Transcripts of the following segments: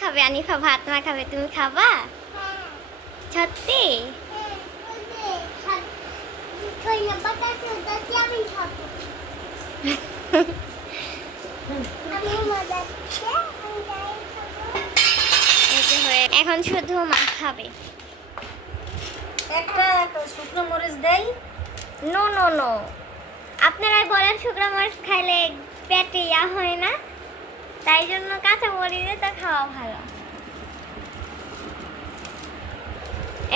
খাবে? আনিফা ভাত মা খাবে তুমি খাবা? সত্যি? এখন শুধু মা খাবে। একটা শুকনো মরিচ দেই। No no no. আপনারা বলেন শুকনো মরিচ খাইলে পেটে ইয়া হয় না? তাই জন্য কাঁচা মরিচে তো খাওয়া ভালো।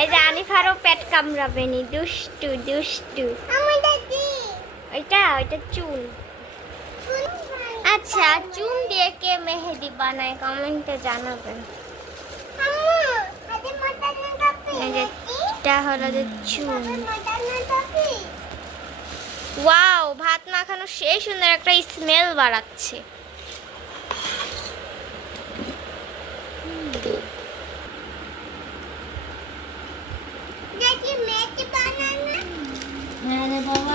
এই যে আনিফারও পেট কামড়াবে নি দুষ্টু দুষ্টু। ওইটা ওইটা চুল আচ্ছা চুন দিয়ে কে মেহেদি বানায় কমেন্টে জানাবেন। এটা হলো যে চুন। ওয়াও ভাত মাখানো সেই সুন্দর একটা স্মেল বাড়াচ্ছে হ্যাঁ রে বাবা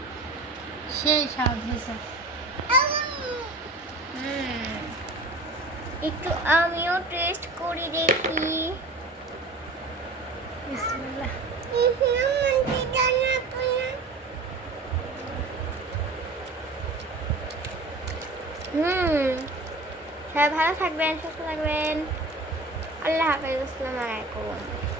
সেই স্বাদ একটু আমিও টেস্ট করি দেখি। বিসমিল্লাহ। হুম। সবাই ভালো থাকবেন, সুস্থ থাকবেন। আল্লাহ হাফেজ, আসসালামু আলাইকুম।